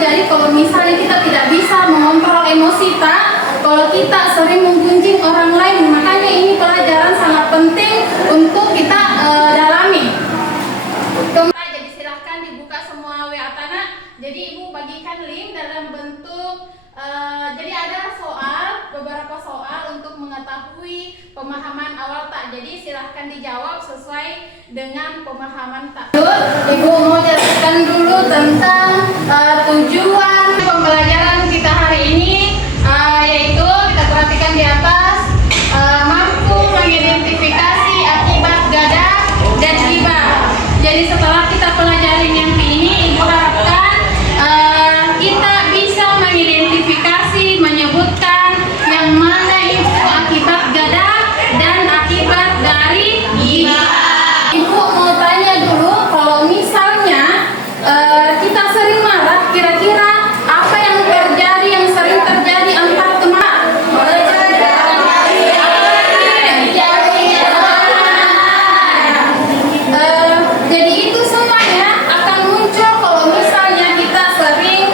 terjadi kalau misalnya kita tidak bisa mengontrol emosi kita, kalau kita sering menggunjing orang lain. Makanya ini pelajaran sangat penting untuk kita dalami. Jadi silahkan dibuka semua WA Tanah. Jadi Ibu bagikan link dalam bentuk jadi ada beberapa soal untuk mengetahui pemahaman awal tak. Jadi silahkan dijawab sesuai dengan pemahaman tak. Ibu mau jelaskan dulu tentang tujuan pembelajaran kita hari ini, yaitu kita perhatikan di atas, mampu mengidentifikasi akibat gadah dan ghibah. Jadi setelah kita pelajari mimpi ini, Ibu harapkan kita bisa mengidentifikasi, menyebutkan yang mana itu akibat gadah dan akibat dari ghibah. Ibu mau tanya dulu, kalau misalnya kita sering marah, kira-kira apa yang terjadi, yang sering terjadi antar teman? Jadi itu semuanya akan muncul kalau misalnya kita sering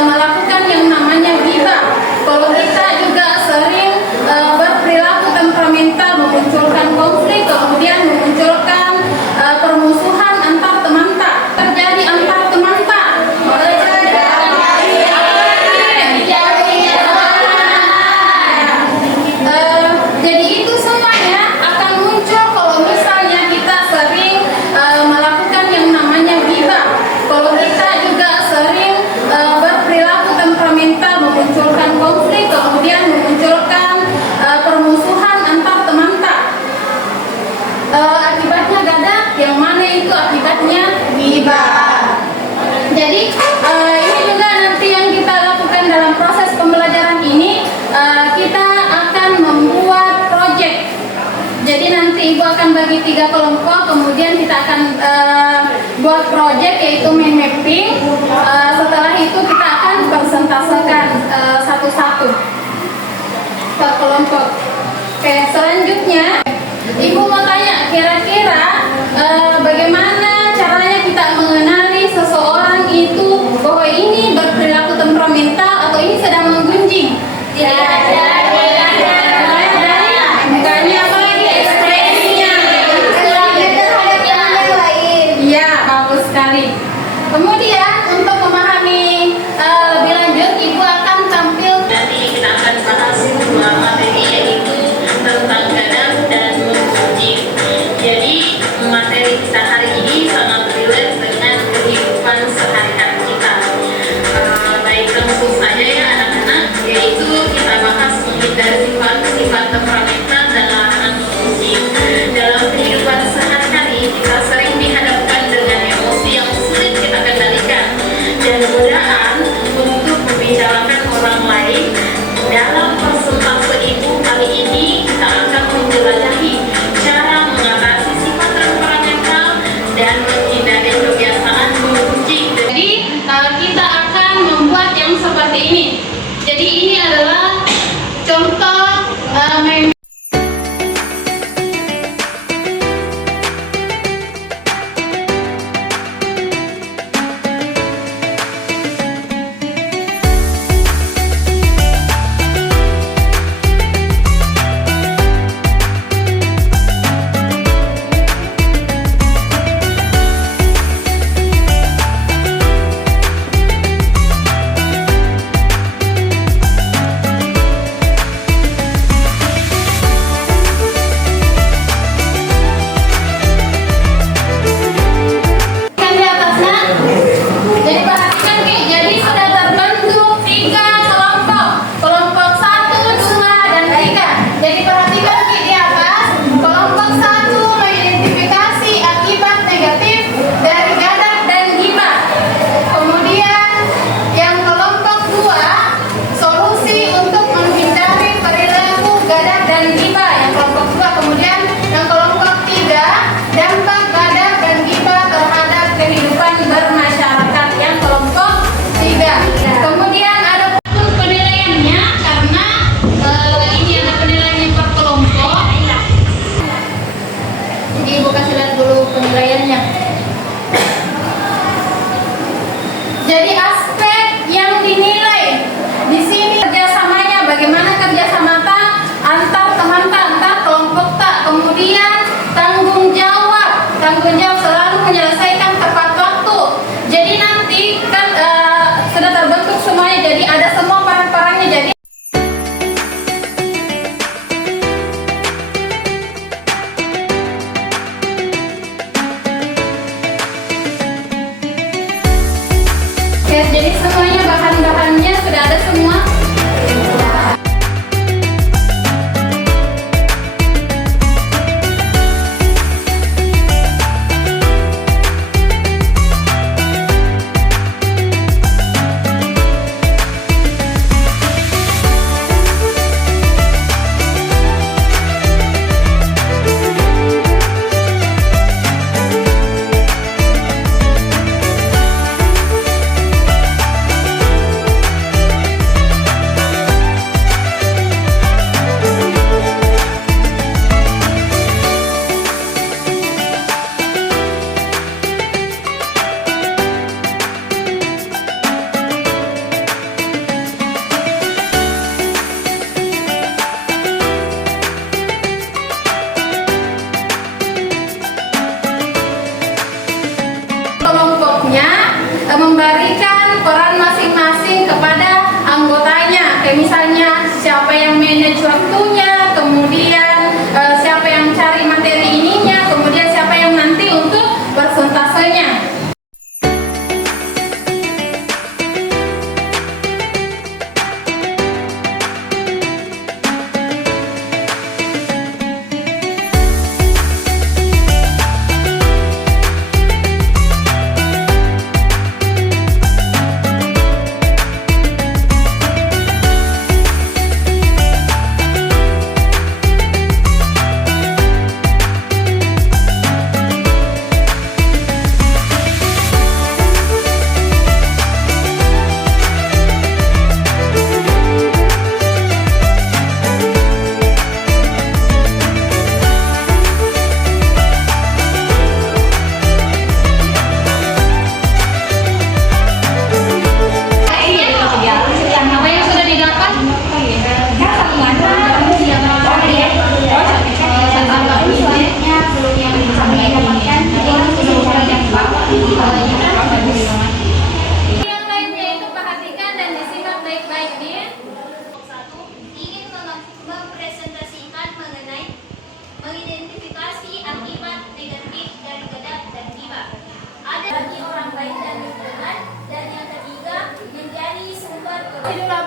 melakukan yang namanya ghibah. Kalau kita juga sering berperilaku temperamental, memunculkan konflik, kemudian memunculkan permusuhan antar teman tak, terjadi antar teman tak. Jadi itu semuanya akan muncul kalau misalnya kita sering melakukan yang namanya ghibah. Kalau kita juga sering berperilaku temperamental, memunculkan konflik, kemudian memunculkan permusuhan antar teman tak. Akibatnya gadah, yang mana itu akibatnya ghibah. Jadi ini juga nanti yang kita lakukan dalam proses pembelajaran ini, kita akan membuat project. Jadi nanti Ibu akan bagi 3 kelompok, kemudian kita akan buat project, yaitu mind mapping. Setelah itu kita akan persentasekan satu-satu per kelompok. Oke, selanjutnya Ibu mau tanya, kira-kira bagaimana caranya kita mengenali seseorang itu bahwa ini berperilaku temperamental atau ini sedang menggunjing? Mukanya, apalagi ekspresinya. Iya, bagus sekali. Kemudian untuk memahami lebih lanjut, Ibu akan tampil. Nanti kita akan bahas dua materi, yaitu tentang gadah dan menggunjing. Jadi materi kita hari ini sangat relate dengan kehidupan sehari-hari kita. Baik, langsung saja ya anak-anak, yaitu kita bahas menghindari sifat temperamental dan larangan menggunjing. Dalam kehidupan sehari-hari kita sering dihadapkan dengan emosi yang sulit kita kendalikan dan godaan untuk membicarakan orang lain. Dalam persentase Ibu kali ini kita akan menjelajahi cara mengatasi sifat temperamental dan menghindari kebiasaan menggunjing. Jadi kita akan membuat yang seperti ini. Jadi ini adalah contoh Jadi semuanya bahan-bahannya sudah ada semua. Memberikan peran masing-masing kepada anggotanya. Kayak misalnya siapa yang manage waktunya, kemudian siapa yang cari materi ininya, kemudian siapa yang nanti untuk persentasenya.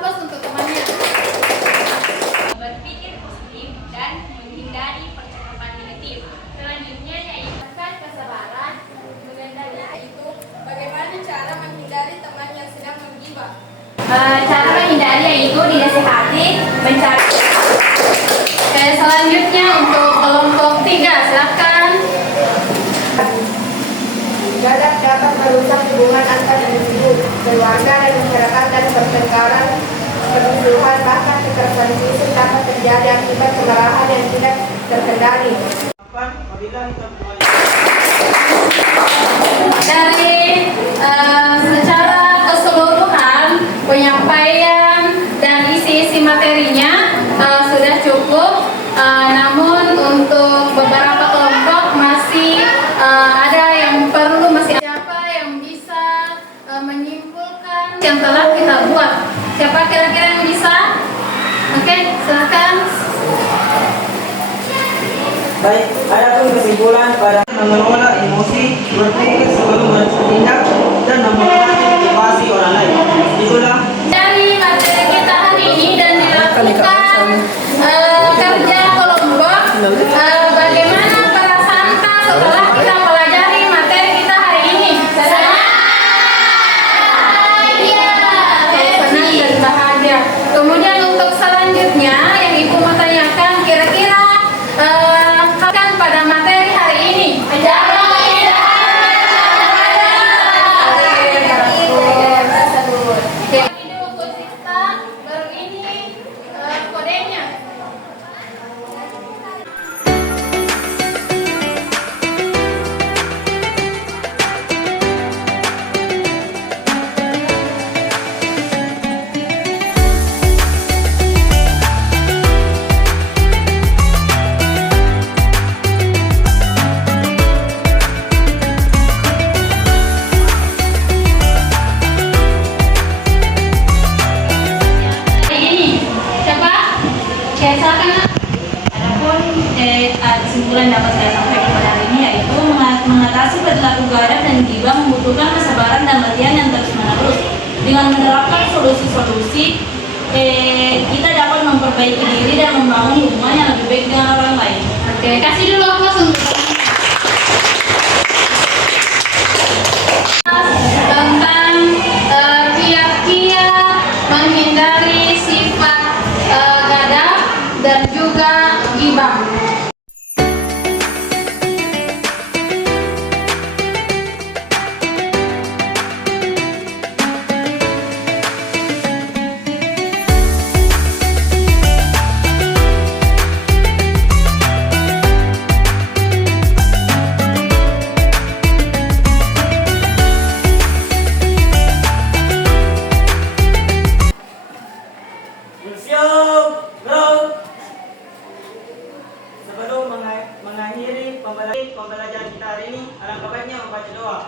Untuk temannya. Berpikir positif dan menghindari percakapan negatif. Selanjutnya yaitu kesabaran, Yaitu bagaimana cara menghindari teman yang sedang menggibah. cara menghindari yaitu dinasihati, mencari. Oke, selanjutnya untuk kelompok 3, silakan. Gibah dapat merusak hubungan antar individu, keluarga dan masyarakat dan pertengkaran, permusuhan, bahkan kekerasan fisik dapat terjadi akibat kemarahan yang tidak terkendali. Dari secara keseluruhan penyampaian dan isi-isi materinya sudah cukup, namun untuk beberapa kelompok masih ada yang perlu, masih siapa yang bisa menyimpulkan yang telah kita buat. Siapa kira-kira yang bisa? Oke, silakan. Baik, adapun kesimpulan pada mengelola emosi, berpikir sebelum bertindak, dan menghormati motivasi orang lain. Itulah Dari materi kita hari ini dan dilakukan kerja kelompok, bagaimana perasaan kita setelah kita pelajari materi kita hari ini? Senang dan bahagia. Kemudian untuk selanjutnya yang Ibu mau tanyakan, kira-kira kapan pada materi hari ini? Video Kusista baru ini kodenya. Kesimpulan dapat saya sampaikan pada hari ini yaitu mengatasi perilaku gibah dan gibah membutuhkan kesabaran dan latihan yang terus-menerus. Dengan menerapkan solusi-solusi, kita dapat memperbaiki diri dan membangun hubungan yang lebih baik dengan orang lain. Oke, kasih dulu aplaus untuk tentang kiat-kiat menghindari sifat gadap dan juga ghibah. Siap, bro. Sebelum mengakhiri pembelajaran kita hari ini, alangkah baiknya membaca doa.